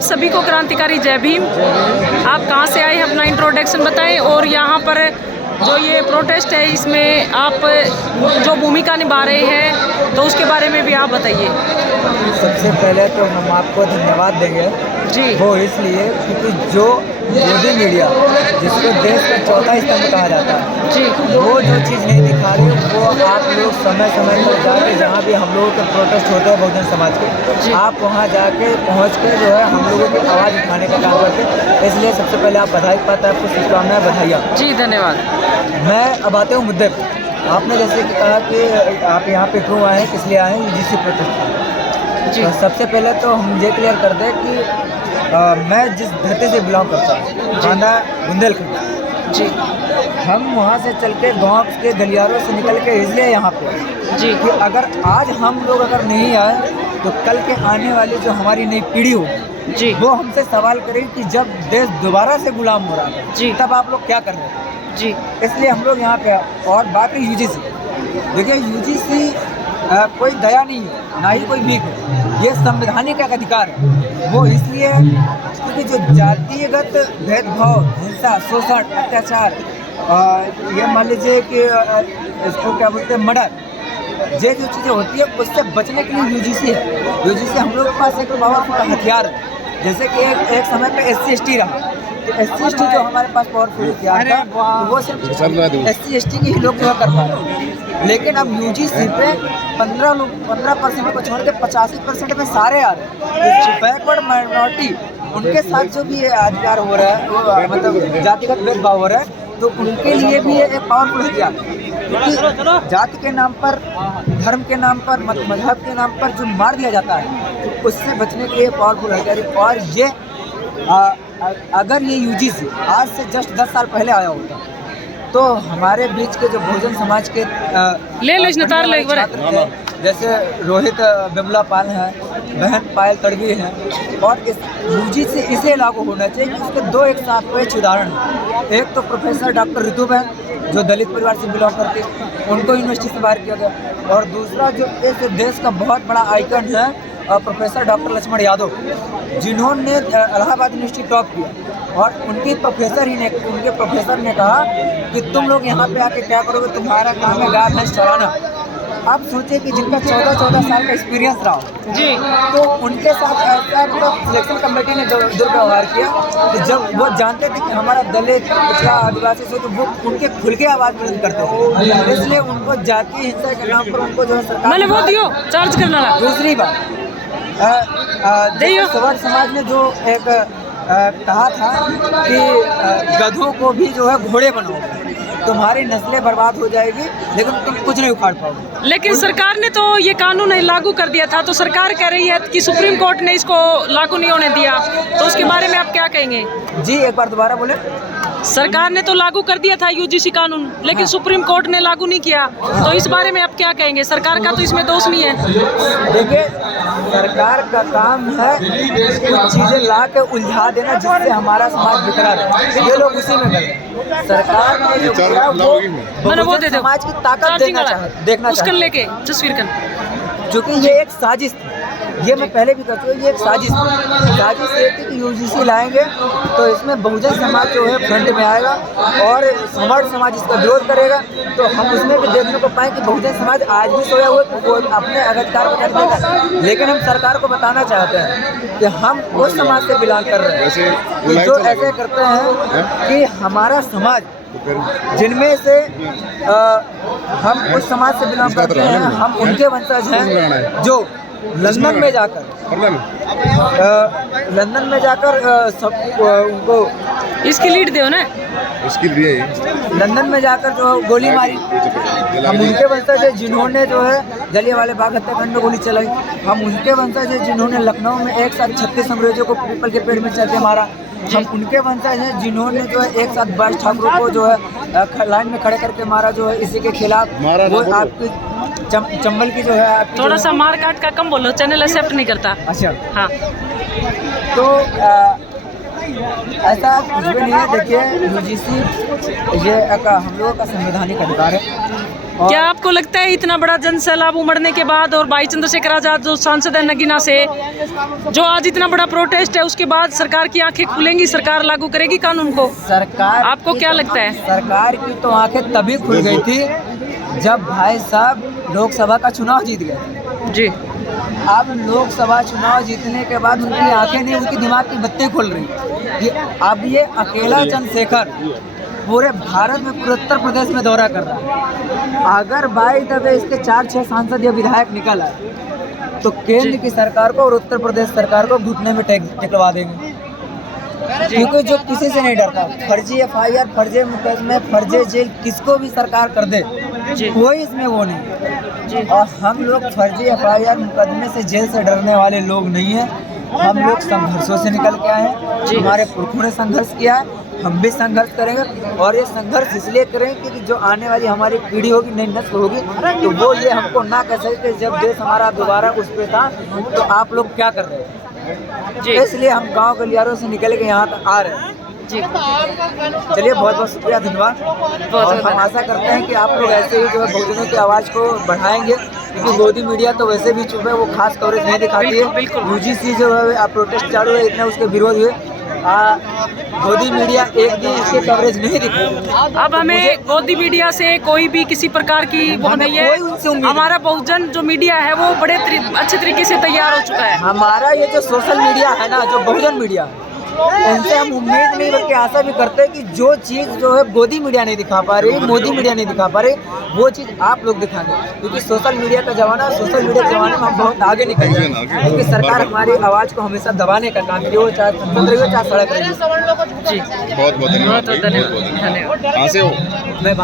आप सभी को क्रांतिकारी जय भीम। आप कहाँ से आए, अपना इंट्रोडक्शन बताएं और यहाँ पर जो ये प्रोटेस्ट है इसमें आप जो भूमिका निभा रहे हैं तो उसके बारे में भी आप बताइए। सबसे पहले तो हम आपको धन्यवाद देंगे जी। वो इसलिए क्योंकि जो मोदी मीडिया जिसको देश का चौथा स्तंभ कहा जाता है जी, वो जो चीज़ नहीं दिखा रही वो आप लोग समय समय पर जाके जहाँ भी हम लोगों के प्रोटेस्ट होते हैं बहुजन समाज के, आप वहाँ जाके पहुँच के जो है हम लोगों की आवाज़ उठाने का काम करते हैं। इसलिए सबसे पहले आप बधाई पाते हैं, आपको शुभकामनाएं, बधाइयाँ। जी धन्यवाद। मैं अब आते हूँ मुद्दे पर। आपने जैसे कि कहा कि आप यहाँ पे क्यों आए हैं, किस लिए आए हैं, यूजीसी प्रोटेस्ट जी। तो सबसे पहले तो हम ये क्लियर कर दें कि मैं जिस धरती से बिलोंग करता हूँ, बांदा बुंदेलखंड जी, हम वहाँ से चल के गाँव के गलियारों से निकल के इसलिए यहाँ पे जी कि अगर आज हम लोग अगर नहीं आए तो कल के आने वाली जो हमारी नई पीढ़ी हो जी, वो हमसे सवाल करेगी कि जब देश दोबारा से गुलाम हो रहा है जी, तब आप लोग क्या कर रहे हैं जी। इसलिए हम लोग यहाँ पे। और बात है यूजीसी, देखिए यूजीसी कोई दया नहीं है, ना ही कोई भीख है, ये संवैधानिक एक अधिकार है। वो इसलिए क्योंकि जो जातिगत भेदभाव, हिंसा, शोषण, अत्याचार, ये मान लीजिए कि इसको क्या बोलते हैं, मर्डर, ये जो चीज़ें होती है उससे बचने के लिए यूजीसी है। यूजीसी हम लोग के पास एक पावरफुल हथियार है। जैसे कि एक समय पे SC/ST रहा, तो SC/ST जो हमारे पास पावरफुल हथियार था तो वो सिर्फ SC/ST के ही लोग जो है कर पा रहे हैं। लेकिन अब यूजीसी पे 15% को छोड़ के 85% में सारे आ रहे हैं। बैकवर्ड माइनॉरिटी उनके साथ जो भी अधिकार हो रहा है, वो मतलब जातिगत भेदभाव हो रहा है, तो उनके लिए भी एक पावरफुल हथियार, क्योंकि जाति के नाम पर, धर्म के नाम पर, मजहब के नाम पर जो मार दिया जाता है तो उससे बचने के लिए पावरफुल हथियार। और ये अगर ये यूजीसी आज से जस्ट 10 साल पहले आया होता तो हमारे बीच के जो बहुजन समाज के छात्र थे, जैसे रोहित बिमला पाल हैं, बहन पायल तड़वी हैं, और इस यूजीसी इसे लागू होना चाहिए कि उसके दो एक साथ पेश उदाहरण हैं। एक तो प्रोफेसर डॉक्टर रितु बहन जो दलित परिवार से बिलोंग करती, उनको यूनिवर्सिटी से बाहर किया गया, और दूसरा जो इस देश का बहुत बड़ा आइकन है प्रोफेसर डॉक्टर लक्ष्मण यादव, जिन्होंने इलाहाबाद यूनिवर्सिटी टॉप किया, और उनके प्रोफेसर ने कहा कि तुम लोग यहाँ पे आके क्या करोगे, तुम्हारा काम है गाय भैंस चराना। आप सोचिए कि जिनका 14 साल का एक्सपीरियंस रहा जी, तो उनके साथ ऐसा सिलेक्शन कमेटी ने जो दुर्व्यवहार किया, तो जब वो जानते थे कि हमारा दलित, पिछड़ा, आदिवासी से, तो वो उनके खुल के आवाज़ बुलंद करते थे। इसलिए उनको जातीय हिंसा के नाम पर उनको जो है सरकार वो दियो चार्ज करना। दूसरी बात सवर्ण समाज ने जो एक कहा था कि गधों को भी जो है घोड़े बनाओ, तुम्हारी नस्लें बर्बाद हो जाएगी लेकिन तुम कुछ नहीं उखाड़ पाओगे। लेकिन सरकार ने तो ये कानून लागू कर दिया था, तो सरकार कह रही है कि सुप्रीम कोर्ट ने इसको लागू नहीं होने दिया, तो उसके बारे में आप क्या कहेंगे? जी एक बार दोबारा बोले। सरकार ने तो लागू कर दिया था यूजीसी कानून, लेकिन सुप्रीम कोर्ट ने लागू नहीं किया, तो इस बारे में आप क्या कहेंगे? सरकार का तो इसमें दोष नहीं है। देखिए सरकार का काम है कुछ चीज़ें ला के उलझा देना जिससे हमारा समाज बिखरा रहे, ये लोग उसी में कर रहे हैं। सरकार ने जो किया वो दे समाज की ताकत देखना चाहते लेके तस्वीर कर, क्योंकि ये एक साजिश थी, ये मैं पहले भी कहता हूँ, ये एक साजिश ये थी कि यूजीसी लाएंगे तो इसमें बहुजन समाज जो है फ्रंट में आएगा और समर्थ समाज इसका विरोध करेगा, तो हम उसमें भी देखने को पाएँ कि बहुजन समाज आज भी सोया हुआ है, वो अपने अधिकार को कर देगा। लेकिन हम सरकार को बताना चाहते हैं कि हम उस समाज से बिलोंग कर रहे हैं कि जो ऐसे करते हैं कि हमारा समाज, जिनमें से हम उस समाज से बिलोंग करते हैं, हम उनके वंशज हैं जो लंदन में जाकर सब उनको इसकी लीड दो ना, इसकी लिए लंदन में जाकर जो गोली मारी, हम उनके वंशज हैं जिन्होंने जो है जलियांवाला बाग हत्याकांड में गोली चलाई। हम उनके वंशज हैं जिन्होंने लखनऊ में एक साथ 36 अंग्रेजों को पीपल के पेड़ में चल के मारा। हम उनके वंशज हैं जिन्होंने जो है एक साथ 22 ठाकुरों को जो है लाइन में खड़े करके मारा, जो है इसी के खिलाफ। वो आपकी चंबल की जो है थोड़ा सा मार काट का कम बोलो, चैनल एक्सेप्ट नहीं करता। अच्छा हाँ, तो ऐसा कुछ भी नहीं है। देखिए यूजीसी ये हम लोगों का संवैधानिक अधिकार है, क्या आपको लगता है इतना बड़ा जन सैलाब उमड़ने के बाद और भाई चंद्रशेखर आजाद जो सांसद है नगीना से, जो आज इतना बड़ा प्रोटेस्ट है, उसके बाद सरकार की आंखें खुलेंगी, सरकार लागू करेगी कानून को? सरकार आपको क्या लगता है? सरकार की तो आंखें तभी खुल गई थी जब भाई साहब लोकसभा का चुनाव जीत गए। जी। अब लोकसभा चुनाव जीतने के बाद उनकी आंखें नहीं, उनकी दिमाग की बत्ती खुल रही कि अब ये अकेला चंद्रशेखर पूरे भारत में, पूरे उत्तर प्रदेश में दौरा कर रहा है। अगर बाई दफे इसके 4-6 सांसद या विधायक निकल आए तो केंद्र की सरकार को और उत्तर प्रदेश सरकार को घुटने में टेकवा देंगे, क्योंकि जो किसी से नहीं डरता। फर्जी FIR, फर्जी मुकदमे, फर्जी जेल किसको भी सरकार कर दे, कोई इसमें वो नहीं। और हम लोग फर्जी FIR मुकदमे से, जेल से डरने वाले लोग नहीं हैं। हम लोग संघर्षों से निकल के आए हैं, हमारे पुरखों ने संघर्ष किया है, हम भी संघर्ष करेंगे। और ये संघर्ष इसलिए करेंगे कि जो आने वाली हमारी पीढ़ी होगी, नई नस्ल होगी, तो वो ये हमको ना कह सके कि जब देश हमारा दोबारा उस पे था तो आप लोग क्या कर रहे हैं। इसलिए हम गांव गलियारों से निकल के यहाँ तक आ रहे हैं। जी। चलिए, बहुत बहुत शुक्रिया, धन्यवाद। और हम आशा करते हैं कि आप लोग ऐसे ही जो है बहुजनों की आवाज़ को बढ़ाएंगे, क्योंकि मोदी मीडिया तो वैसे भी चुप है, वो खास कवरेज नहीं दिखाती है। UGC जो है प्रोटेस्ट चालू है, इतने उसके विरोध हुए, मोदी मीडिया एक दिन इसके कवरेज नहीं दिखाई। अब हमें मोदी मीडिया से कोई भी किसी प्रकार की वो नहीं है। हमारा बहुजन जो मीडिया है वो बड़े अच्छे तरीके से तैयार हो चुका है। हमारा ये जो सोशल मीडिया है ना, जो बहुजन मीडिया, उनसे हम उम्मीद नहीं बल्कि आशा भी करते हैं कि जो चीज़ जो है मोदी मीडिया नहीं दिखा पा रही, मोदी मीडिया नहीं दिखा पा रही, वो चीज़ आप लोग दिखाएंगे। क्योंकि सोशल मीडिया का जमाना, सोशल मीडिया के जमाने में हम बहुत आगे निकल जाएंगे, क्योंकि सरकार हमारी आवाज़ को हमेशा दबाने का काम करिए, चाहे संसद रही हो, चाहे सड़क रही हो। बहुत बहुत धन्यवाद। धन्यवाद। कहाँ से हो? मैं